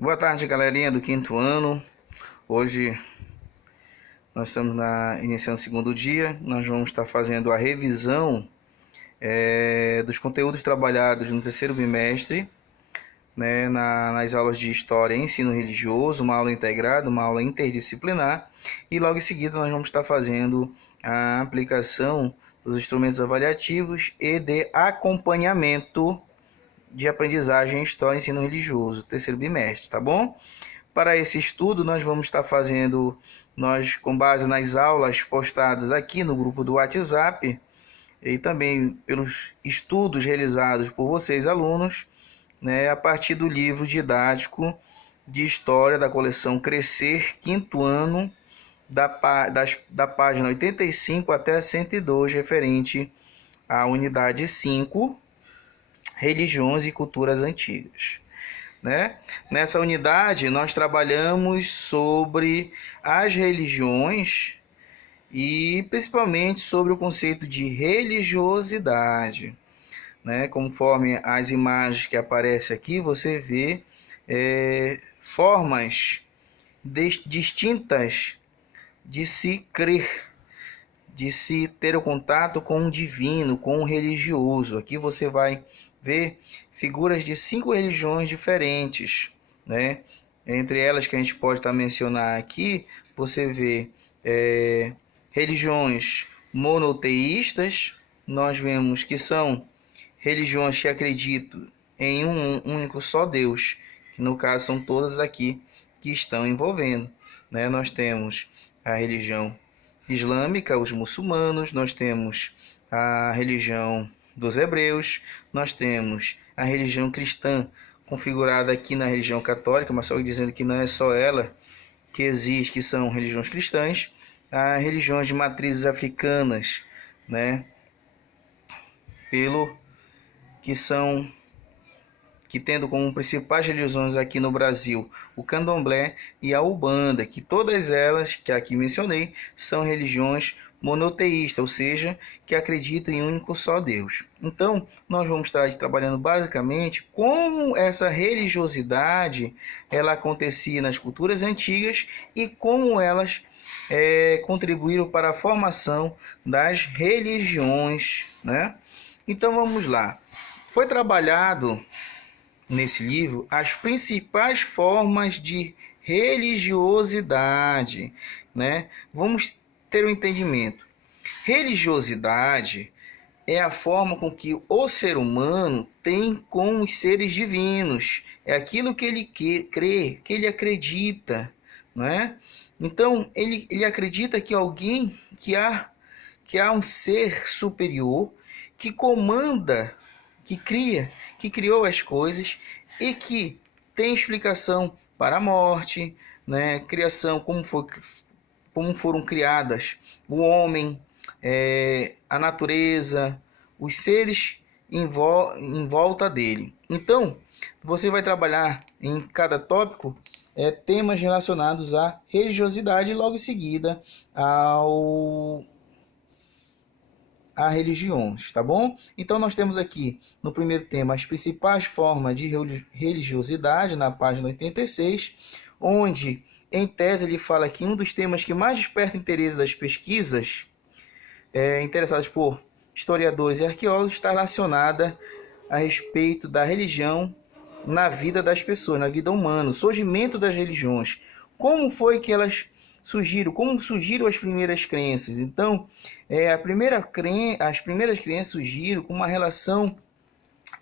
Boa tarde, galerinha do quinto ano. Hoje nós estamos iniciando o segundo dia. Nós vamos estar fazendo a revisão dos conteúdos trabalhados no terceiro bimestre, né, nas aulas de História e Ensino Religioso, uma aula integrada, uma aula interdisciplinar. E logo em seguida nós vamos estar fazendo a aplicação dos instrumentos avaliativos e de acompanhamento de aprendizagem em História e Ensino Religioso, terceiro bimestre, tá bom? Para esse estudo, nós vamos estar fazendo, com base nas aulas postadas aqui no grupo do WhatsApp, e também pelos estudos realizados por vocês, alunos, né, a partir do livro didático de História da coleção Crescer, quinto ano, da página 85 até 102, referente à unidade 5, Religiões e Culturas Antigas. Né? Nessa unidade, nós trabalhamos sobre as religiões e principalmente sobre o conceito de religiosidade. Né? Conforme as imagens que aparecem aqui, você vê formas distintas de se crer, de se ter o contato com o divino, com o religioso. Aqui você vai ver figuras de 5 religiões diferentes, né? Entre elas que a gente pode mencionar aqui, você vê religiões monoteístas. Nós vemos que são religiões que acreditam em um único só Deus, que no caso são todas aqui que estão envolvendo, né? Nós temos a religião islâmica, os muçulmanos, nós temos a religião dos hebreus, nós temos a religião cristã, configurada aqui na religião católica, mas só dizendo que não é só ela que existe, que são religiões cristãs, as religiões de matrizes africanas, né, que tendo como principais religiões aqui no Brasil o candomblé e a umbanda, que todas elas que aqui mencionei são religiões monoteístas, ou seja, que acreditam em um único só Deus. Então, nós vamos estar trabalhando basicamente como essa religiosidade ela acontecia nas culturas antigas e como elas contribuíram para a formação das religiões, né? Então, vamos lá. Foi trabalhado nesse livro as principais formas de religiosidade, né? Vamos ter um entendimento. Religiosidade é a forma com que o ser humano tem com os seres divinos. É aquilo que ele crê, que ele acredita, né? Então, ele acredita que alguém, que há um ser superior que comanda, que criou as coisas e que tem explicação para a morte, né? Criação, como foram criadas o homem, a natureza, os seres em volta dele. Então, você vai trabalhar em cada tópico temas relacionados à religiosidade e logo em seguida a religiões, tá bom? Então nós temos aqui no primeiro tema as principais formas de religiosidade na página 86, onde em tese ele fala que um dos temas que mais desperta interesse das pesquisas interessadas por historiadores e arqueólogos está relacionada a respeito da religião na vida das pessoas, na vida humana, o surgimento das religiões. Como foi que elas surgiram? Como surgiram as primeiras crenças? Então, as primeiras crenças surgiram com uma relação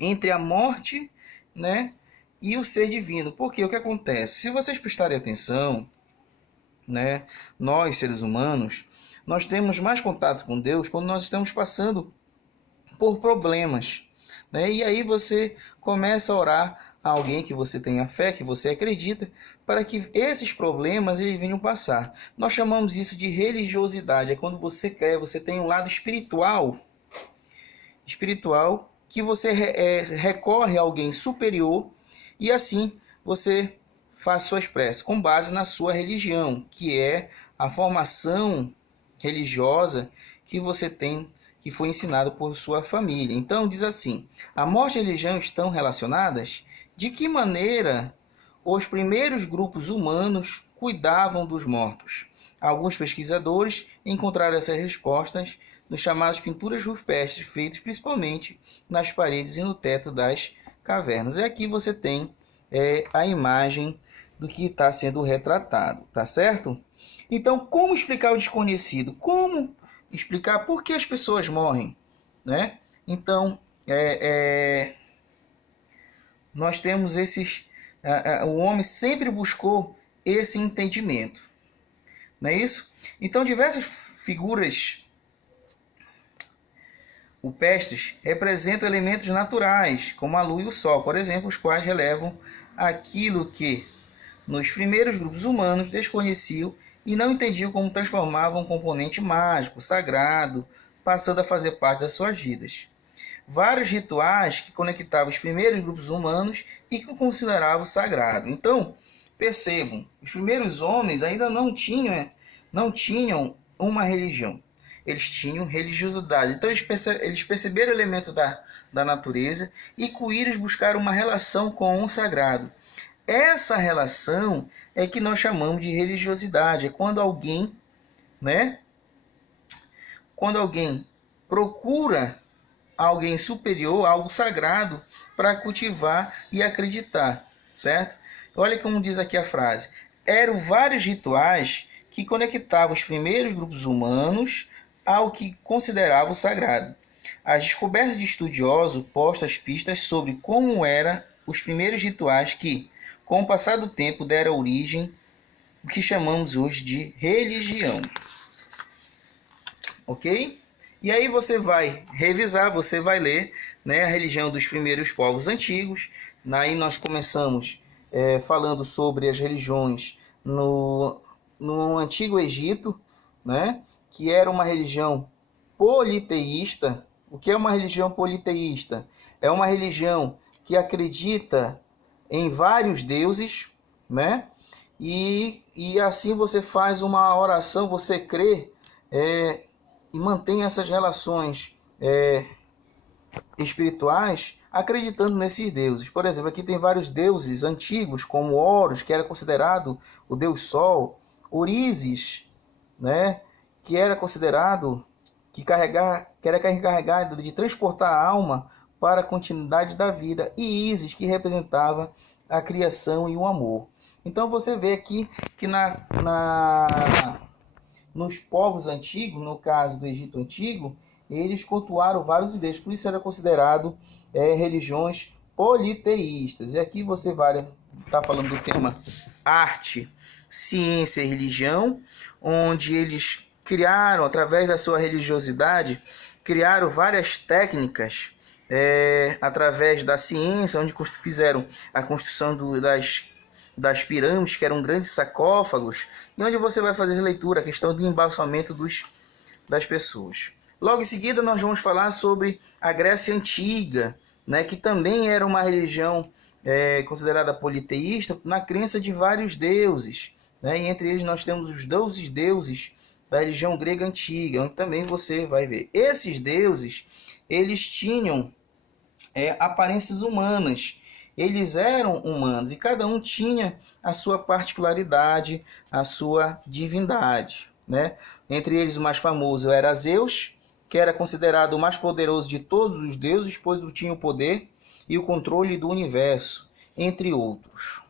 entre a morte, né, e o ser divino. Porque o que acontece? Se vocês prestarem atenção, né, nós, seres humanos, nós temos mais contato com Deus quando nós estamos passando por problemas, né? E aí você começa a orar a alguém que você tenha fé, que você acredita, para que esses problemas eles venham passar. Nós chamamos isso de religiosidade. É quando você crê, você tem um lado espiritual que você recorre a alguém superior e assim você faz suas preces com base na sua religião, que é a formação religiosa que você tem, que foi ensinado por sua família. Então diz assim: a morte e a religião estão relacionadas? De que maneira os primeiros grupos humanos cuidavam dos mortos. Alguns pesquisadores encontraram essas respostas nos chamadas pinturas rupestres, feitas principalmente nas paredes e no teto das cavernas. E aqui você tem a imagem do que está sendo retratado, tá certo? Então, como explicar o desconhecido? Como explicar por que as pessoas morrem, né? Então, nós temos esses... o homem sempre buscou esse entendimento, não é isso? Então, diversas figuras rupestres representam elementos naturais, como a lua e o sol, por exemplo, os quais relevam aquilo que nos primeiros grupos humanos desconheciam e não entendiam como transformava um componente mágico, sagrado, passando a fazer parte das suas vidas. Vários rituais que conectavam os primeiros grupos humanos e que consideravam sagrado. Então, percebam, os primeiros homens ainda não tinham uma religião. Eles tinham religiosidade. Então, eles perceberam o elemento da natureza e com eles buscaram uma relação com o sagrado. Essa relação é que nós chamamos de religiosidade. É quando alguém, quando alguém procura alguém superior, algo sagrado, para cultivar e acreditar, certo? Olha como diz aqui a frase. Eram vários rituais que conectavam os primeiros grupos humanos ao que consideravam sagrado. As descobertas de estudiosos postam as pistas sobre como eram os primeiros rituais que, com o passar do tempo, deram origem ao que chamamos hoje de religião. Ok? E aí você vai revisar, você vai ler, a religião dos primeiros povos antigos. Aí nós começamos falando sobre as religiões no Antigo Egito, que era uma religião politeísta. O que é uma religião politeísta? É uma religião que acredita em vários deuses, e assim você faz uma oração, você crê e mantém essas relações espirituais acreditando nesses deuses. Por exemplo, aqui tem vários deuses antigos, como Horus, que era considerado o deus Sol, Orisis, que era considerado que era encarregado de transportar a alma para a continuidade da vida, e Ísis, que representava a criação e o amor. Então você vê aqui que nos povos antigos, no caso do Egito Antigo, eles cultuaram vários deuses, por isso era considerado religiões politeístas. E aqui você vai estar falando do tema arte, ciência e religião, onde eles criaram, através da sua religiosidade, criaram várias técnicas através da ciência, onde fizeram a construção das pirâmides, que eram grandes sarcófagos, e onde você vai fazer a leitura, a questão do embalsamento das pessoas. Logo em seguida, nós vamos falar sobre a Grécia Antiga, que também era uma religião considerada politeísta, na crença de vários deuses. E entre eles nós temos os 12 deuses da religião grega antiga, onde também você vai ver. Esses deuses, eles tinham aparências humanas. Eles eram humanos e cada um tinha a sua particularidade, a sua divindade. Entre eles, o mais famoso era Zeus, que era considerado o mais poderoso de todos os deuses, pois tinha o poder e o controle do universo, entre outros.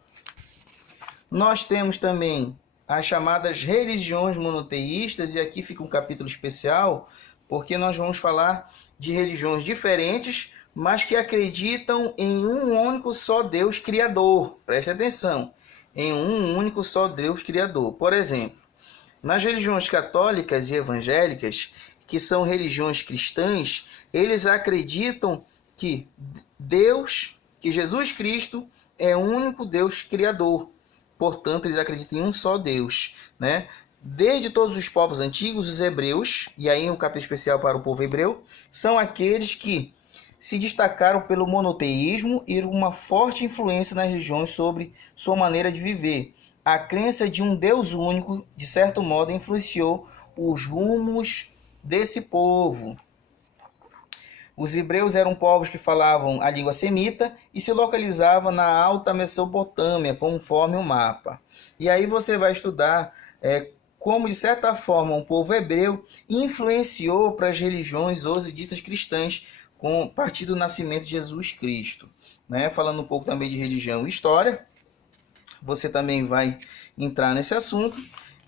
Nós temos também as chamadas religiões monoteístas, e aqui fica um capítulo especial, porque nós vamos falar de religiões diferentes, mas que acreditam em um único só Deus Criador. Preste atenção, em um único só Deus Criador. Por exemplo, nas religiões católicas e evangélicas, que são religiões cristãs, eles acreditam que Jesus Cristo é o único Deus Criador. Portanto, eles acreditam em um só Deus. Desde todos os povos antigos, os hebreus, e aí um capítulo especial para o povo hebreu, são aqueles que se destacaram pelo monoteísmo e uma forte influência nas religiões sobre sua maneira de viver. A crença de um Deus único, de certo modo, influenciou os rumos desse povo. Os hebreus eram povos que falavam a língua semita e se localizavam na Alta Mesopotâmia, conforme o mapa. E aí você vai estudar como, de certa forma, o povo hebreu influenciou para as religiões hoje ditas cristãs a partir do nascimento de Jesus Cristo. Né? Falando um pouco também de religião e história, você também vai entrar nesse assunto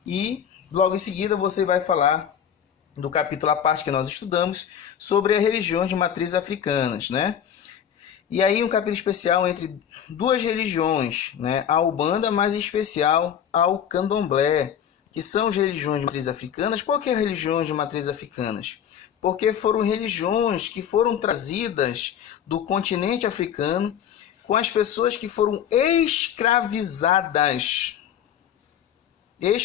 e logo em seguida você vai falar do capítulo à parte que nós estudamos sobre as religiões de matriz africanas, né? E aí um capítulo especial entre duas religiões, né? A Umbanda, mas em especial ao Candomblé, que são as religiões de matriz africanas. Por que religiões de matriz africanas? Porque foram religiões que foram trazidas do continente africano com as pessoas que foram escravizadas e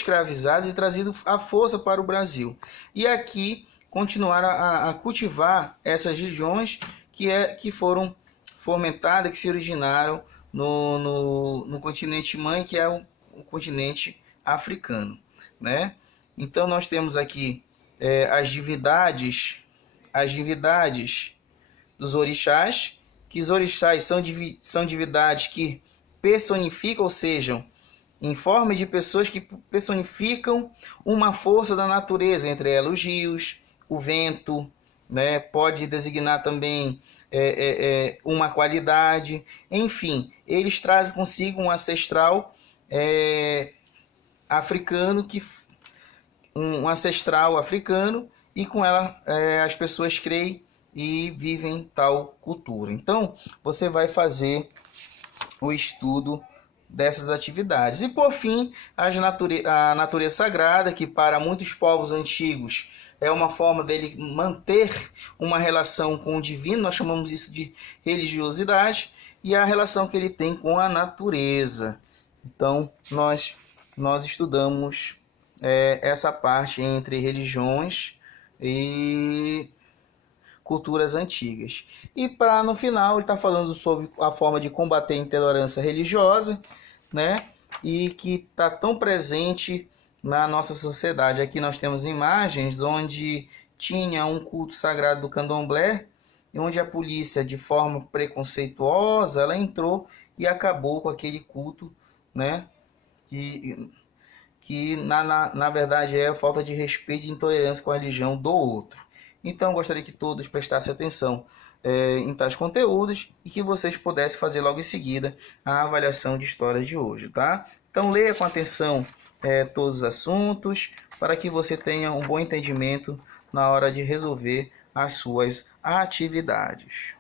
trazido à força para o Brasil. E aqui continuaram a cultivar essas religiões que foram fomentadas, que se originaram no continente mãe, que é o continente africano. Né? Então nós temos aqui as divindades dos orixás, que os orixás são divindades que personificam, ou seja, em forma de pessoas que personificam uma força da natureza, entre elas os rios, o vento, né? Pode designar também uma qualidade, enfim, eles trazem consigo um ancestral africano, e com ela as pessoas creem e vivem tal cultura. Então, você vai fazer o estudo dessas atividades. E por fim, a natureza sagrada, que para muitos povos antigos é uma forma dele manter uma relação com o divino, nós chamamos isso de religiosidade, e a relação que ele tem com a natureza. Então, nós estudamos essa parte entre religiões e culturas antigas. E para no final ele está falando sobre a forma de combater a intolerância religiosa, né? E que está tão presente na nossa sociedade. Aqui nós temos imagens onde tinha um culto sagrado do Candomblé, onde a polícia, de forma preconceituosa, ela entrou e acabou com aquele culto, né? Que na verdade é a falta de respeito e intolerância com a religião do outro. Então, gostaria que todos prestassem atenção em tais conteúdos e que vocês pudessem fazer logo em seguida a avaliação de história de hoje, tá? Então, leia com atenção todos os assuntos para que você tenha um bom entendimento na hora de resolver as suas atividades.